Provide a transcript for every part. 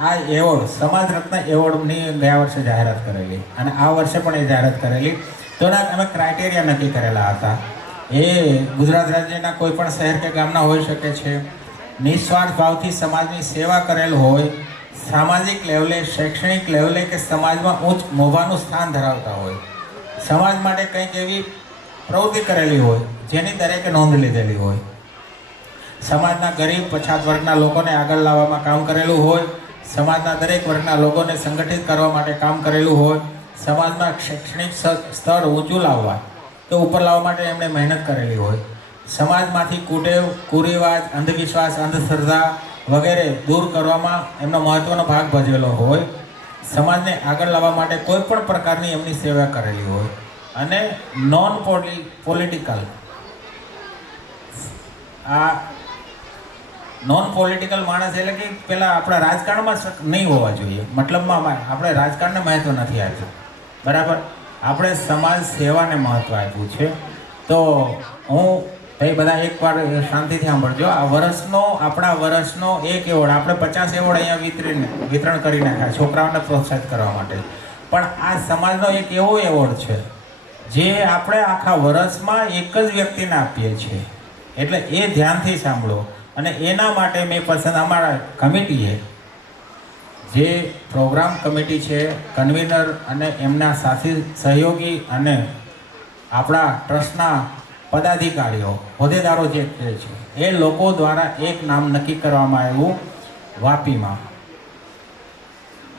આ એવોર્ડ સમાજ રત્ન એવોર્ડની ગયા વર્ષે જાહેરાત કરેલી અને આ વર્ષે પણ એ જાહેરાત કરેલી. તો અમે ક્રાઇટેરિયા નક્કી કરેલા હતા. એ ગુજરાત રાજ્યના કોઈ પણ શહેર કે ગામના હોઈ શકે છે, નિસ્વાર્થ ભાવથી સમાજની સેવા કરેલ હોય, સામાજિક લેવલે, શૈક્ષણિક લેવલે કે સમાજમાં ઉચ્ચ મોભાનું સ્થાન ધરાવતા હોય, સમાજ માટે કંઈક એવી પ્રવૃત્તિ કરેલી હોય જેની દરેકે નોંધ લીધેલી હોય, સમાજના ગરીબ પછાત વર્ગના લોકોને આગળ લાવવામાં કામ કરેલું હોય, સમાજના દરેક વર્ગના લોકોને સંગઠિત કરવા માટે કામ કરેલું હોય, સમાજમાં શૈક્ષણિક સ્તર ઊંચું લાવવા કે ઉપર લાવવા માટે એમણે મહેનત કરેલી હોય, સમાજમાંથી કુટેવ, કુરિવાજ, અંધવિશ્વાસ, અંધશ્રદ્ધા વગેરે દૂર કરવામાં એમનો મહત્વનો ભાગ ભજવેલો હોય, સમાજને આગળ લાવવા માટે કોઈ પણ પ્રકારની એમની સેવા કરેલી હોય અને નોન પોલિટિકલ આ નોન પોલિટિકલ માણસ એટલે કે પેલા આપણા રાજકારણમાં નહીં હોવા જોઈએ. મતલબમાં આપણે રાજકારણને મહત્વ નથી આપ્યું, બરાબર? આપણે સમાજ સેવાને મહત્વ આપ્યું છે. તો હું ભાઈ બધા એકવાર શાંતિથી સાંભળજો. આ આપણા વર્ષનો એક એવોર્ડ, આપણે 50 એવોર્ડ અહીંયા વિતરણ કરી નાખ્યા છોકરાઓને પ્રોત્સાહિત કરવા માટે, પણ આ સમાજનો એક એવો એવોર્ડ છે જે આપણે આખા વર્ષમાં એક જ વ્યક્તિને આપીએ છીએ. એટલે એ ધ્યાનથી સાંભળો. અને એના માટે મેં પસંદ, અમારા કમિટીએ જે પ્રોગ્રામ કમિટી છે, કન્વીનર અને એમના સાથી સહયોગી અને આપણા ટ્રસ્ટના પદાધિકારીઓ, હોદ્દેદારો જે કહે છે એ લોકો દ્વારા એક નામ નક્કી કરવામાં આવ્યું વાપીમાં.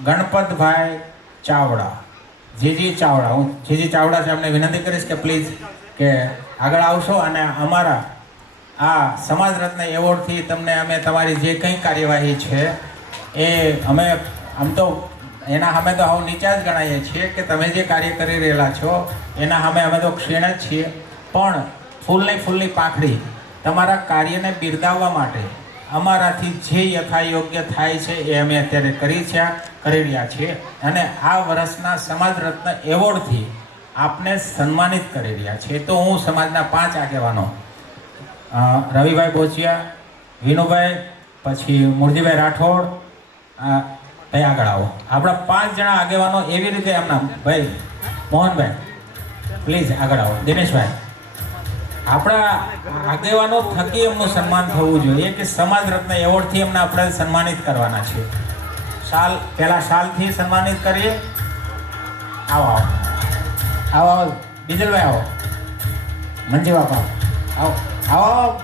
ગણપતભાઈ ચાવડા, જીજી ચાવડા. હું જીજી ચાવડા સાહેબને વિનંતી કરીશ કે પ્લીઝ કે આગળ આવશો અને અમારા આ સમાજ રત્ન એવોર્ડથી તમને અમે તમારી જે કંઈ કાર્યવાહી છે એ અમે આમ તો એના સામે તો હવે નીચા જ ગણાવીએ છીએ કે તમે જે કાર્ય કરી રહેલા છો એના સામે અમે તો ક્ષીણ જ છીએ, પણ ફૂલની પાંખડી તમારા કાર્યને બિરદાવવા માટે અમારાથી જે યથાયોગ્ય થાય છે એ અમે અત્યારે કરી રહ્યા છીએ અને આ વર્ષના સમાજ રત્ન એવોર્ડથી આપને સન્માનિત કરી રહ્યા છીએ. તો હું સમાજના 5 આગેવાનો, રવિભાઈ બોચિયા, વિનુભાઈ, પછી મુરજીભાઈ રાઠોડ, ભાઈ આગળ આવો. આપણા 5 જણા આગેવાનો એવી રીતે એમના ભાઈ મોહનભાઈ પ્લીઝ આગળ આવો. દિનેશભાઈ, આપણા આગેવાનો થકી એમનું સન્માન થવું જોઈએ કે સમાજ રત્ન એવોર્ડથી એમને આપણે સન્માનિત કરવાના છે. શાલથી સન્માનિત કરીએ. આવો બીજલભાઈ, આવો મંજી બાપા, આવો.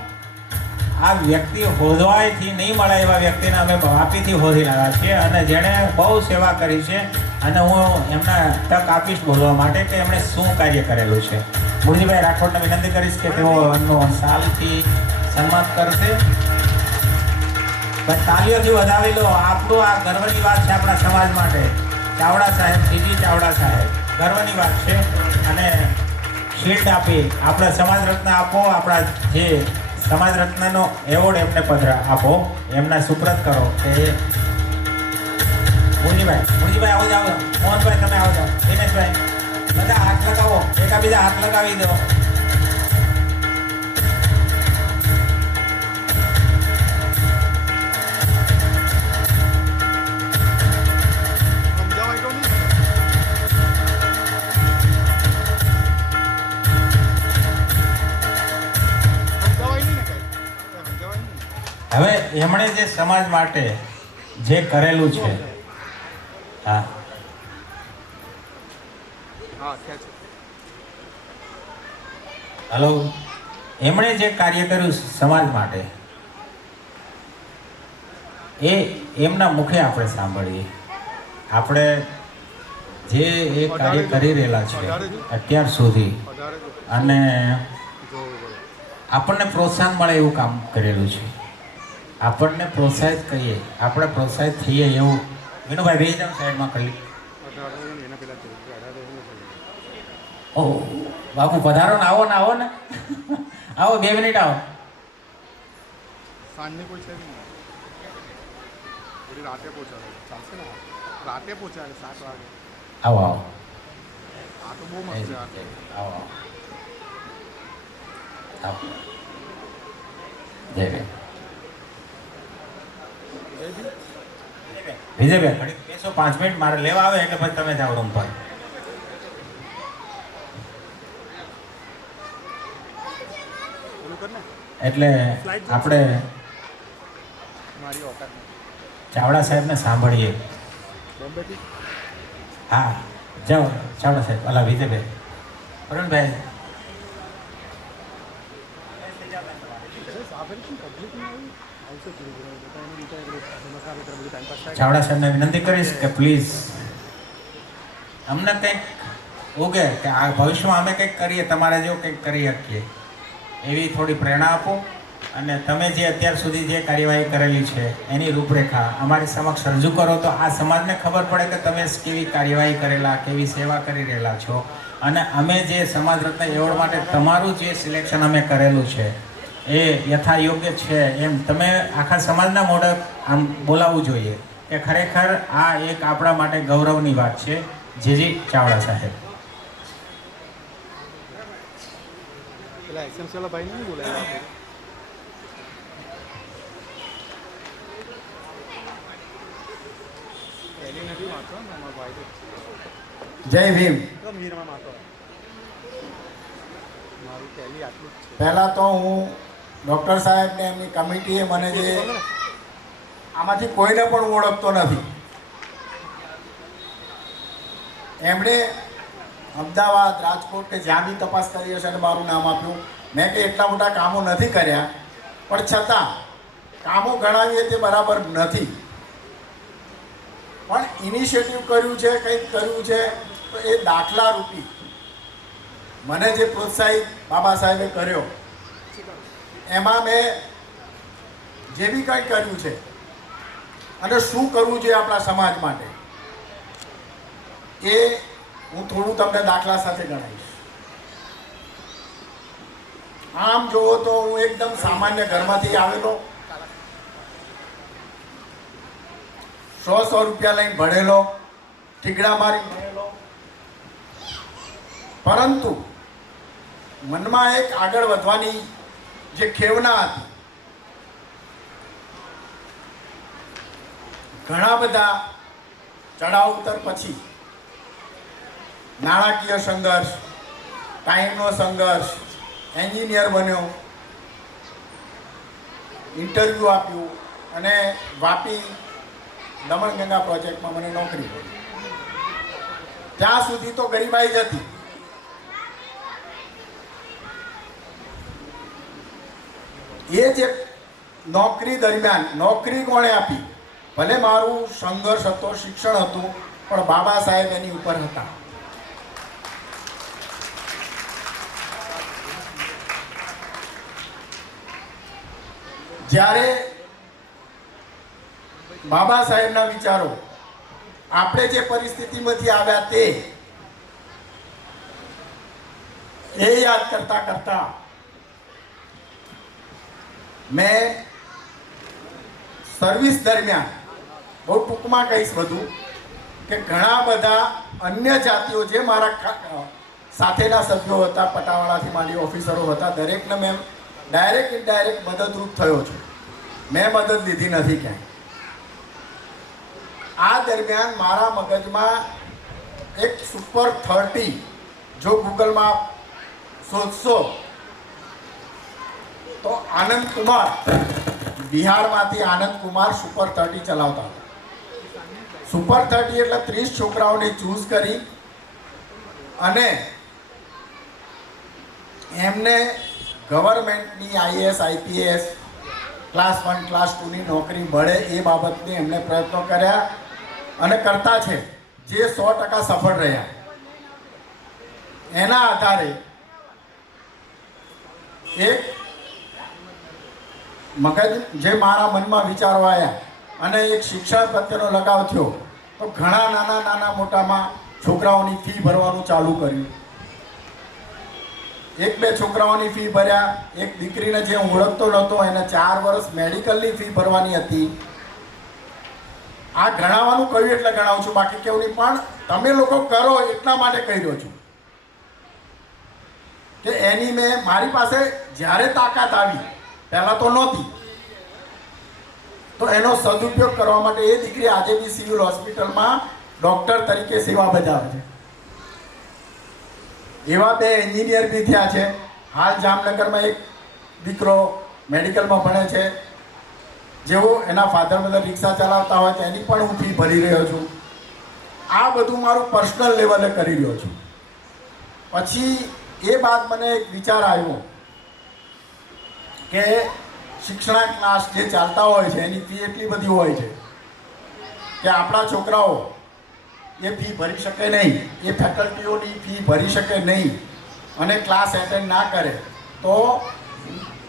આ વ્યક્તિ હોદવાયથી નહીં મળે એવા વ્યક્તિને અમે વાપીથી હોદી લાવ્યા છીએ અને જેણે બહુ સેવા કરી છે અને હું એમના તક આપીશ બોલવા માટે કે એમણે શું કાર્ય કરેલું છે. મુરજીભાઈ રાઠોડને વિનંતી કરીશ કે તેઓ એમનું શાલથી સન્માન કરશે. પણ તાલીઓથી વધાવી લો. આપણું આ ગર્વની વાત છે આપણા સમાજ માટે. ચાવડા સાહેબ, જીજી ચાવડા સાહેબ, ગર્વની વાત છે. અને શીલ્ડ આપી આપણે સમાજ રત્ન આપો. આપણા જે સમાજ રત્નનો એવોર્ડ એમને આપો, એમના સુપ્રત કરો કે મુરજીભાઈ આવો જાઓ, મોહનભાઈ તમે આવો જાઓ, દિનેશભાઈ બધા હાથ લગાવો, એકાબીજા હાથ લગાવી દો. હવે એમણે જે સમાજ માટે જે કરેલું છે, હા હલો, એમણે જે કાર્ય કર્યું સમાજ માટે એ એમના મુખે આપણે સાંભળીએ. આપણે જે એ કાર્ય કરી રહેલા છે અત્યાર સુધી અને આપણને પ્રોત્સાહન મળે એવું કામ કરેલું છે. આપણને પ્રોત્સાહિત કરીએ, આપણે પ્રોત્સાહિત થઈએ એવું. વિનુભાઈ બે જાવ સાઈડમાં કરી. ઓહ બાપુ પધારો ને, આવો ને આવો 2 મિનિટ આવો. આવો જય વિજયભાઈ ઘડીક બેસો 5 મિનિટ, મારે લેવા આવે એટલે પછી તમે જાઓ રૂમ પર. એટલે આપણે ચાવડા સાહેબને સાંભળીએ. હા જાઓ ચાવડા સાહેબ. અલા વિજયભાઈ, અરુણભાઈ ચાવડા સાહેબને વિનંતી કરીશ કે પ્લીઝ અમને કંઈક ઉગે કે આ ભવિષ્યમાં અમે કંઈક કરીએ, તમારે જેવું કંઈક કરી શકીએ એવી થોડી પ્રેરણા આપો. અને તમે જે અત્યાર સુધી જે કાર્યવાહી કરેલી છે એની રૂપરેખા અમારી સમક્ષ રજૂ કરો તો આ સમાજને ખબર પડે કે તમે કેવી કાર્યવાહી કરેલા, કેવી સેવા કરી રહેલા છો. અને અમે જે સમાજ રત્ન એવોર્ડ માટે તમારું જે સિલેક્શન અમે કરેલું છે એ યથાયોગ્ય છે એમ તમે આખા સમાજના મોઢે આમ બોલાવવું જોઈએ કે ખરેખર આ એક આપણા માટે ગૌરવની વાત છે. જીજી ચાવડા સાહેબ. જય ભીમ. પહેલાં તો હું ડૉક્ટર સાહેબને એમની કમિટીએ મને જે આમાંથી કોઈને પણ ઓળખતો નથી, એમણે અમદાવાદ, રાજકોટ કે જ્યાં બી તપાસ કરી હશે અને મારું નામ આપ્યું. મેં કે એટલા મોટા કામો નથી કર્યા, પણ છતાં કામો ગણાવીએ તે બરાબર નથી, પણ ઇનિશિયેટિવ કર્યું છે, કંઈક કર્યું છે, તો એ દાખલા રૂપી મને જે પ્રોત્સાહિત બાબા સાહેબે કર્યો એમાં મેં જે બી કંઈ કર્યું છે અને શું કરવું જોઈએ આપણા સમાજ માટે એ હું થોડું તમને દાખલા સાથે ગણાવીશ. આમ જુઓ તો હું એકદમ સામાન્ય ઘરમાંથી આવેલો, 100 રૂપિયા લઈને ભણેલો, ઠીકડા મારી ભણેલો, પરંતુ મનમાં એક આગળ વધવાની જે ખેવના હતી. ઘણા બધા ચડાવ ઉતર પછી નાણાકીય સંઘર્ષ, ટાઈમનો સંઘર્ષ, એન્જિનિયર બન્યો, ઇન્ટરવ્યૂ આપ્યું અને વાપી દમણગંગા પ્રોજેક્ટમાં મને નોકરી મળી. ત્યાં સુધી તો ગરીબાઈ જ હતી. એ જે નોકરી દરમિયાન નોકરી કોણે આપી? ભલે મારું સંઘર્ષ હતો, શિક્ષણ હતું, પણ બાબા સાહેબ એની ઉપર હતા. જ્યારે બાબા સાહેબના વિચારો આપણે જે પરિસ્થિતિમાંથી આવ્યા તે યાદ કરતા કરતા મેં સર્વિસ દરમિયાન, બહુ ટૂંકમાં કહીશ બધું, કે ઘણા બધા અન્ય જાતિઓ જે મારા સાથેના સભ્યો હતા, પટાવાળાથી માંડી ઓફિસરો હતા, દરેકને મેં ડાયરેક્ટ ઇનડાયરેક્ટ મદદરૂપ થયો છું. મેં મદદ લીધી નથી ક્યાંય. આ દરમિયાન મારા મગજમાં એક સુપર 30, જો ગૂગલમાં શોધશો તો આનંદ કુમાર, બિહારમાંથી આનંદ કુમાર સુપર 30 ચલાવતા હતા. સુપર 30 એટલે 30 છોકરાઓને ચૂઝ કરી અને એમને ગવર્મેન્ટની IAS, IPS, ક્લાસ 1, ક્લાસ 2ની નોકરી મળે એ બાબતને એમને પ્રયત્નો કર્યા અને કરતા છે, જે 100% સફળ રહ્યા. એના આધારે એક મગજ જે મારા મનમાં વિચારો આવ્યા અને એક શિક્ષણ પ્રત્યેનો લગાવ થયો, તો ઘણા નાના મોટામાં છોકરાઓની ફી ભરવાનું ચાલુ કર્યું. 1-2 છોકરાઓની ફી ભર્યા. એક દીકરીને જે હું ઓળખતો નહોતો એને 4 વર્ષ મેડિકલની ફી ભરવાની હતી. આ ગણાવવાનું કહ્યું એટલે ગણાવું છું, બાકી કેવું નહીં, પણ તમે લોકો કરો એટલા માટે કહી રહ્યો છું કે એની મેં મારી પાસે જ્યારે તાકાત આવી, પહેલાં તો નહોતી, તો એનો સદુપયોગ કરવા માટે એ દીકરી આજે બી સિવિલ હોસ્પિટલમાં ડૉક્ટર તરીકે સેવા બજાવે છે. એવા 2 એન્જિનિયર બી થયા છે. હાલ જામનગરમાં એક દીકરો મેડિકલમાં ભણે છે, જેઓ એના ફાધર મધર રિક્ષા ચલાવતા હોય તો એની પણ હું ફી ભરી રહ્યો છું. આ બધું મારું પર્સનલ લેવલે કરી રહ્યો છું. પછી એ બાદ મને એક વિચાર આવ્યો કે શિક્ષણા ક્લાસ જે ચાલતા હોય છે એની ફી એટલી બધી હોય છે કે આપણા છોકરાઓ એ ફી ભરી શકે નહીં, એ ફેકલ્ટીઓની ફી ભરી શકે નહીં અને ક્લાસ એટેન્ડ ના કરે તો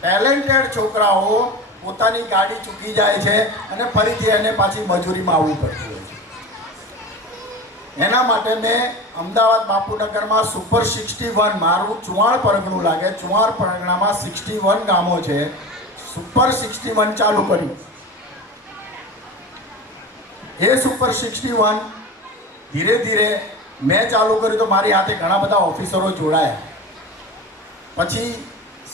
ટેલેન્ટેડ છોકરાઓ પોતાની ગાડી ચૂકી જાય છે અને ફરીથી એને પાછી મજૂરીમાં આવવું પડતું હોય છે. એના માટે મેં અમદાવાદ બાપુનગરમાં સુપર 61, મારું ચુવાણ પરગણું લાગે, ચુવાણ પરગણામાં 61 ગામો છે, સુપર 61 ચાલુ કર્યું. એ સુપર 61 ધીરે ધીરે મેં ચાલુ કર્યું તો મારી હાથે ઘણા બધા ઓફિસરો જોડાયા. પછી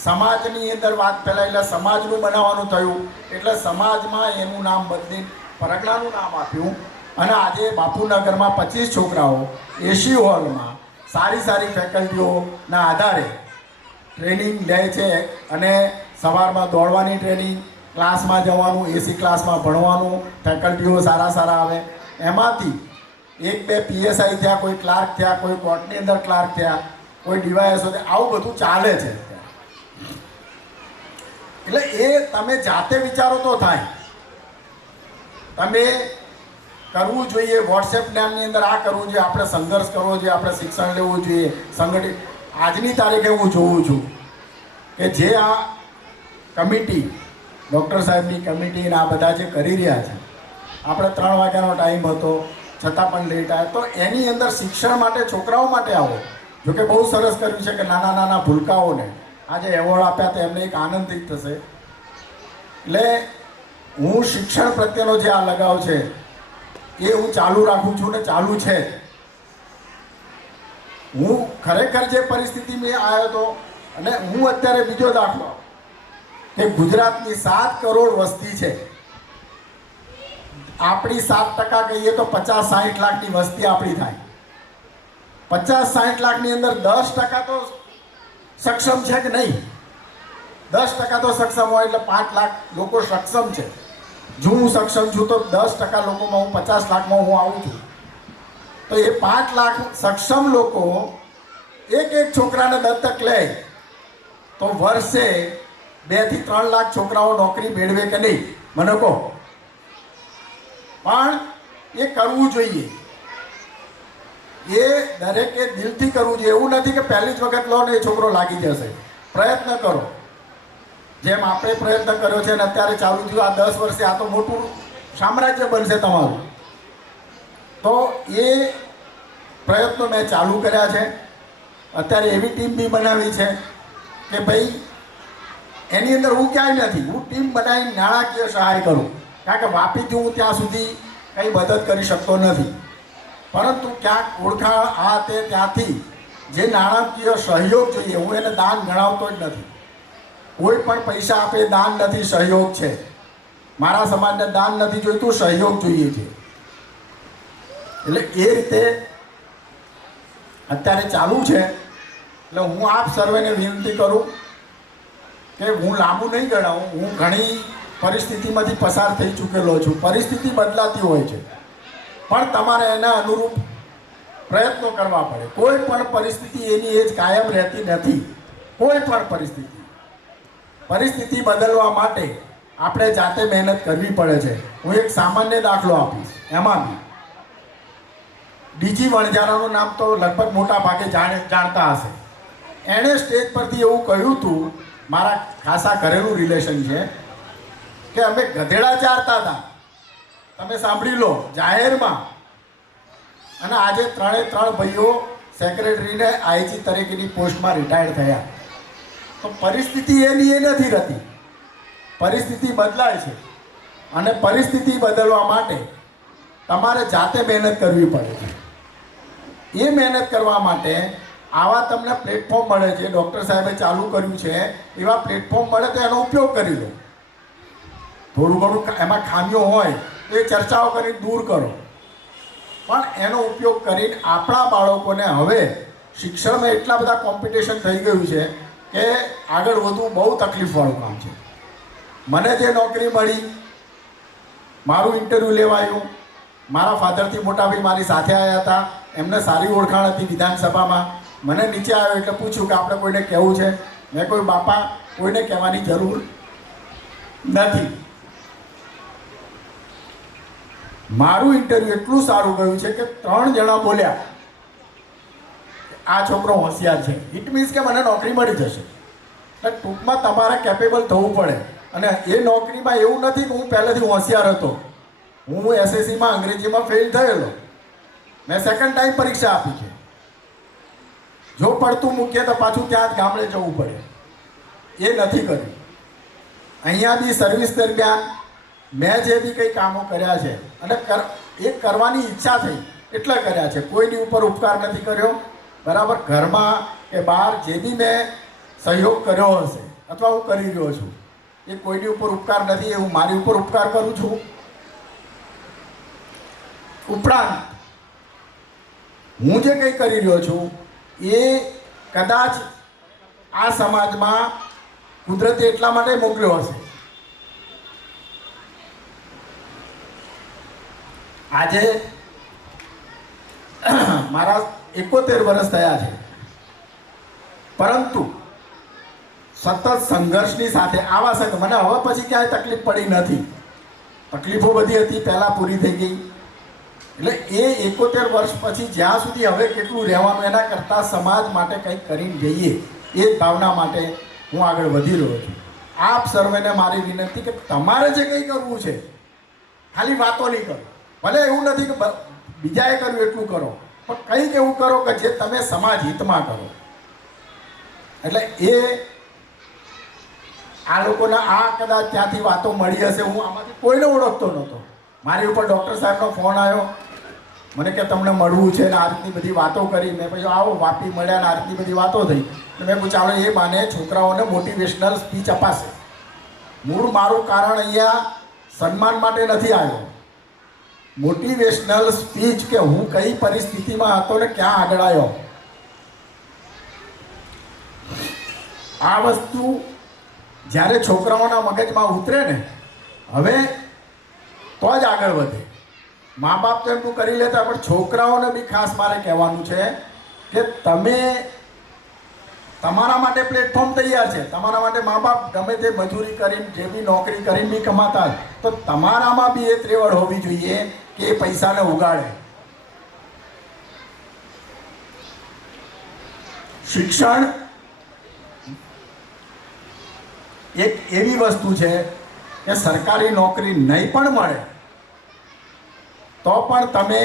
સમાજની અંદર વાત ફેલાઈ એટલે સમાજનું બનાવવાનું થયું, એટલે સમાજમાં એનું નામ બદલી પરગણાનું નામ આપ્યું અને આજે બાપુનગરમાં 25 છોકરાઓ એસી હોલમાં સારી સારી ફેકલ્ટીઓના આધારે ટ્રેનિંગ લે છે અને સવારમાં દોડવાની ટ્રેનિંગ, ક્લાસમાં જવાનું, એસી ક્લાસમાં ભણવાનું, ફેકલ્ટીઓ સારા સારા આવે. એમાંથી 1-2 PSI થયા, કોઈ ક્લાર્ક થયા, કોઈ કોર્ટની અંદર ક્લાર્ક થયા, કોઈ ડીવાયએસઓ થયા. આવું બધું ચાલે છે. એટલે એ તમે જાતે વિચારો તો થાય. તમે કરવું જોઈએ. વોટ્સએપ નામની અંદર આ કરવું જોઈએ, આપણે સંઘર્ષ કરવો જોઈએ, આપણે શિક્ષણ લેવું જોઈએ, સંગઠિત. આજની તારીખે હું જોઉં છું કે જે આ કમિટી, ડૉક્ટર સાહેબની કમિટી આ બધા જે કરી રહ્યા છે, આપણે 3 વાગ્યાનો ટાઈમ હતો છતાં પણ લેટ આવ્યા, તો એની અંદર શિક્ષણ માટે, છોકરાઓ માટે આવો. જોકે બહુ સરસ કર્યું છે કે નાના નાના ભૂલકાઓને આજે એવોર્ડ આપ્યા તો એમને એક આનંદિત થશે. એટલે હું શિક્ષણ પ્રત્યેનો જે આ લગાવ છે એ હું ચાલુ રાખું છું ને ચાલુ છે. હું ખરેખર જે પરિસ્થિતિમાં આવ્યો હતો, અને હું અત્યારે બીજો દાખલો કે ગુજરાતની 7 કરોડ વસ્તી છે, આપણી 7% કહીએ તો 50-60 લાખની વસ્તી આપણી થાય. 50-60 લાખની અંદર 10% તો સક્ષમ છે કે નહીં? 10% તો સક્ષમ હોય એટલે 5 લાખ લોકો સક્ષમ છે. જો હું સક્ષમ છું તો 10% લોકોમાં હું 50 લાખમાં હું આવું છું. તો એ 5 લાખ સક્ષમ લોકો એક છોકરાને દત્તક લે તો વર્ષે 2 થી 3 લાખ છોકરાઓ નોકરી મેળવે કે નહીં? મને કહો. પણ એ કરવું જોઈએ. એ દરેકે દિલથી કરવું જોઈએ. એવું નથી કે પહેલી જ વખત લો ને એ છોકરો લાગી જશે. પ્રયત્ન કરો. જેમ આપણે પ્રયત્ન કર્યો છે અને અત્યારે ચાલુ થયું, આ 10 વર્ષે આ તો મોટું સામ્રાજ્ય બનશે તમારું. તો એ પ્રયત્નો મેં ચાલુ કર્યા છે. અત્યારે એવી ટીમ બી બનાવી છે કે ભાઈ એની અંદર હું ક્યાંય નથી, હું ટીમ બનાવીને નાણાકીય સહાય કરું. કારણ કે વાપીથી હું ત્યાં સુધી કંઈ મદદ કરી શકતો નથી, પરંતુ ક્યાંક ઓળખાણ આ તે ત્યાંથી જે નાણાકીય સહયોગ જોઈએ, હું એને દાન ગણાવતો જ નથી. કોઈ પણ પૈસા આપે દાન નથી, સહયોગ છે. મારા સમાજને દાન નથી જોઈતું, સહયોગ જોઈએ છે. એટલે એ રીતે અત્યારે ચાલુ છે. એટલે હું આપ સર્વેને વિનંતી કરું કે હું લાંબુ નહીં ગણાવું. હું ઘણી પરિસ્થિતિમાંથી પસાર થઈ ચૂકેલો છું. પરિસ્થિતિ બદલાતી હોય છે, પણ તમારે એના અનુરૂપ પ્રયત્નો કરવા પડે. કોઈ પણ પરિસ્થિતિ એની એ જ કાયમ રહેતી નથી. કોઈ પણ પરિસ્થિતિ બદલવા માટે આપણે જાતે મહેનત કરવી પડે છે. હું એક સામાન્ય દાખલો આપીશ. એમાં બી ડીજી વણજારાનું નામ તો લગભગ મોટા ભાગે જાણતા હશે. એણે સ્ટેજ પરથી એવું કહ્યું હતું, મારા ખાસા ઘરેલું રિલેશન છે, કે અમે ગધેડા ચારતા હતા, તમે સાંભળી લો, જાહેરમાં. અને આજે 3 ભાઈઓ સેક્રેટરીને આઈજી તરીકેની પોસ્ટમાં રિટાયર્ડ થયા. તો પરિસ્થિતિ એની એ નથી રહેતી. પરિસ્થિતિ બદલાય છે અને પરિસ્થિતિ બદલવા માટે તમારે જાતે મહેનત કરવી પડે છે. એ મહેનત કરવા માટે આવા તમને પ્લેટફોર્મ મળે છે, ડૉક્ટર સાહેબે ચાલુ કર્યું છે, એવા પ્લેટફોર્મ મળે તો એનો ઉપયોગ કરી લો. થોડું ઘણું એમાં ખામીઓ હોય તો એ ચર્ચાઓ કરી દૂર કરો, પણ એનો ઉપયોગ કરીને આપણા બાળકોને હવે શિક્ષણમાં એટલા બધા કોમ્પિટિશન થઈ ગયું છે કે આગળ વધવું બહુ તકલીફવાળું કામ છે. મને જે નોકરી મળી, મારું ઇન્ટરવ્યૂ લેવાયું, મારા ફાધરથી મોટા ભાઈ મારી સાથે આવ્યા હતા, એમને સારી ઓળખાણ હતી વિધાનસભામાં. મને નીચે આવ્યો એટલે પૂછ્યું કે આપણે કોઈને કહેવું છે? મેં કહ્યું બાપા કોઈને કહેવાની જરૂર નથી. મારું ઇન્ટરવ્યૂ એટલું સારું ગયું છે કે 3 જણા બોલ્યા આ છોકરો હોશિયાર છે. ઇટ મીન્સ કે મને નોકરી મળી જશે. એટલે ટૂંકમાં તમારે કેપેબલ થવું પડે. અને એ નોકરીમાં એવું નથી કે હું પહેલેથી હોશિયાર હતો. હું એસએસસીમાં અંગ્રેજીમાં ફેલ થયેલો, મેં સેકન્ડ ટાઈમ પરીક્ષા આપી છે. જો પડતું મૂકીએ તો પાછું ત્યાં જ ગામડે જવું પડે, એ નથી કર્યું. અહીંયા બી સર્વિસ દરમિયાન મેં જે બી કંઈ કામો કર્યા છે અને એ કરવાની ઈચ્છા થઈ એટલે કર્યા છે, કોઈની ઉપર ઉપકાર નથી કર્યો. બરાબર, ઘરમાં કે બહાર જે બી મેં સહયોગ કર્યો હશે અથવા હું કરી રહ્યો છું એ કોઈની ઉપર ઉપકાર નથી, એ હું મારી ઉપર ઉપકાર કરું છું. ઉપરાંત હું જે કંઈ કરી રહ્યો છું એ કદાચ આ સમાજમાં કુદરતે એટલા માટે મોકલ્યો હશે. આજે મારા 71 વર્ષ થયા છે, પરંતુ સતત સંઘર્ષની સાથે આવા સંઘ મને હવે પછી ક્યાંય તકલીફ પડી નથી. તકલીફો બધી હતી, પહેલાં પૂરી થઈ ગઈ. એટલે એ 71 વર્ષ પછી જ્યાં સુધી હવે કેટલું રહેવાનું એના કરતાં સમાજ માટે કંઈક કરીને જઈએ એ જ ભાવના માટે હું આગળ વધી રહ્યો છું. આપ સર્વેને મારી વિનંતી કે તમારે જે કંઈ કરવું છે ખાલી વાતો નહીં કરો. ભલે એવું નથી કે બીજાએ કર્યું એટલું કરો, પણ કંઈક એવું કરો કે જે તમે સમાજ હિતમાં કરો. એટલે એ આ લોકોને આ કદાચ ત્યાંથી વાતો મળી હશે, હું આમાંથી કોઈને ઓળખતો નહોતો. મારી ઉપર ડૉક્ટર સાહેબનો ફોન આવ્યો, મને કે તમને મળવું છે ને આ રીતની બધી વાતો કરી. મેં પછી આવો વાપી મળ્યા ને આ રીતની બધી વાતો થઈ. મેં કહ્યું ચાલો એ બાને છોકરાઓને મોટિવેશનલ સ્પીચ અપાશે. મૂળ મારું કારણ અહીંયા સન્માન માટે નથી આવ્યો. મોટિવેશનલ સ્પીચ કે હું કઈ પરિસ્થિતિમાં હતો ને ક્યાં આગળ આવ્યો. આ વસ્તુ જ્યારે છોકરાઓના મગજમાં ઉતરે ને હવે તો જ આગળ વધે. મા બાપ તો એમનું કરી લેતા, પણ છોકરાઓને બી ખાસ મારે કહેવાનું છે કે તમે તમારા માટે પ્લેટફોર્મ તૈયાર છે. તમારા માટે મા બાપ ગમે તે મજૂરી કરીને જે બી નોકરી કરીને બી કમાતા, તો તમારામાં બી એ ત્રેવડ હોવી જોઈએ કે એ પૈસાને ઉગાડે. શિક્ષણ એક એવી વસ્તુ છે કે સરકારી નોકરી નહીં પણ મળે તો પણ તમે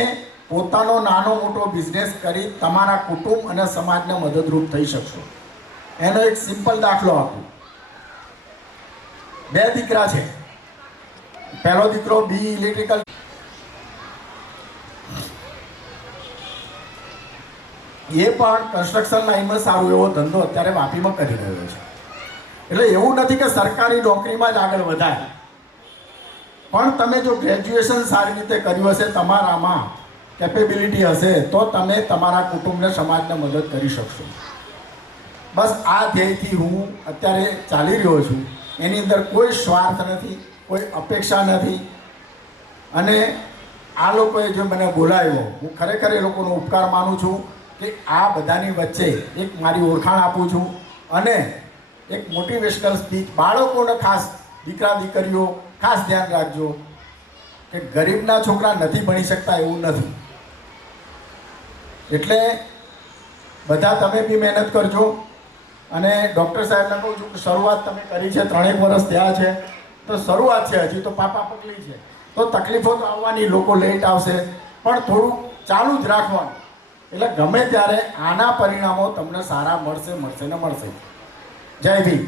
પોતાનો નાનો મોટો બિઝનેસ કરી તમારા કુટુંબ અને સમાજને મદદરૂપ થઈ શકશો. એનો એક સિમ્પલ દાખલો આપું. 2 દીકરા છે. પહેલો દીકરો બી ઇલેક્ટ્રિકલ, એ પણ કન્સ્ટ્રક્શન લાઈનમાં સારો એવો ધંધો અત્યારે વાપીમાં કરી રહ્યો છે. એટલે એવું નથી કે સરકારી નોકરીમાં જ આગળ વધાય, પણ તમે જો ગ્રેજ્યુએશન સારી રીતે કર્યું હશે, તમારામાં કેપેબિલિટી હશે, તો તમે તમારા કુટુંબને સમાજને મદદ કરી શકશો. બસ આ ધ્યેયથી હું અત્યારે ચાલી રહ્યો છું. એની અંદર કોઈ સ્વાર્થ નથી, કોઈ અપેક્ષા નથી. અને આ લોકોએ જો મને બોલાવ્યો, હું ખરેખર એ લોકોનો ઉપકાર માનું છું કે આ બધાની વચ્ચે એક મારી ઓળખાણ આપું છું અને એક મોટિવેશનલ સ્પીચ બાળકોને, ખાસ દીકરા દીકરીઓ ખાસ ધ્યાન રાખજો કે ગરીબના છોકરા નથી ભણી શકતા એવું નથી. એટલે બધા તમે બી મહેનત કરજો. અને ડૉક્ટર સાહેબને કહું છું કે શરૂઆત તમે કરી છે, 3 વર્ષ થયા છે, તો શરૂઆત છે, હજી તો પાપા પગલી છે, તો તકલીફો તો આવવાની, લોકો લેટ આવશે, પણ થોડું ચાલુ જ રાખવાનું. એટલે ગમે ત્યારે આના પરિણામો તમને સારા મળશે ને મળશે. જય ભીમ.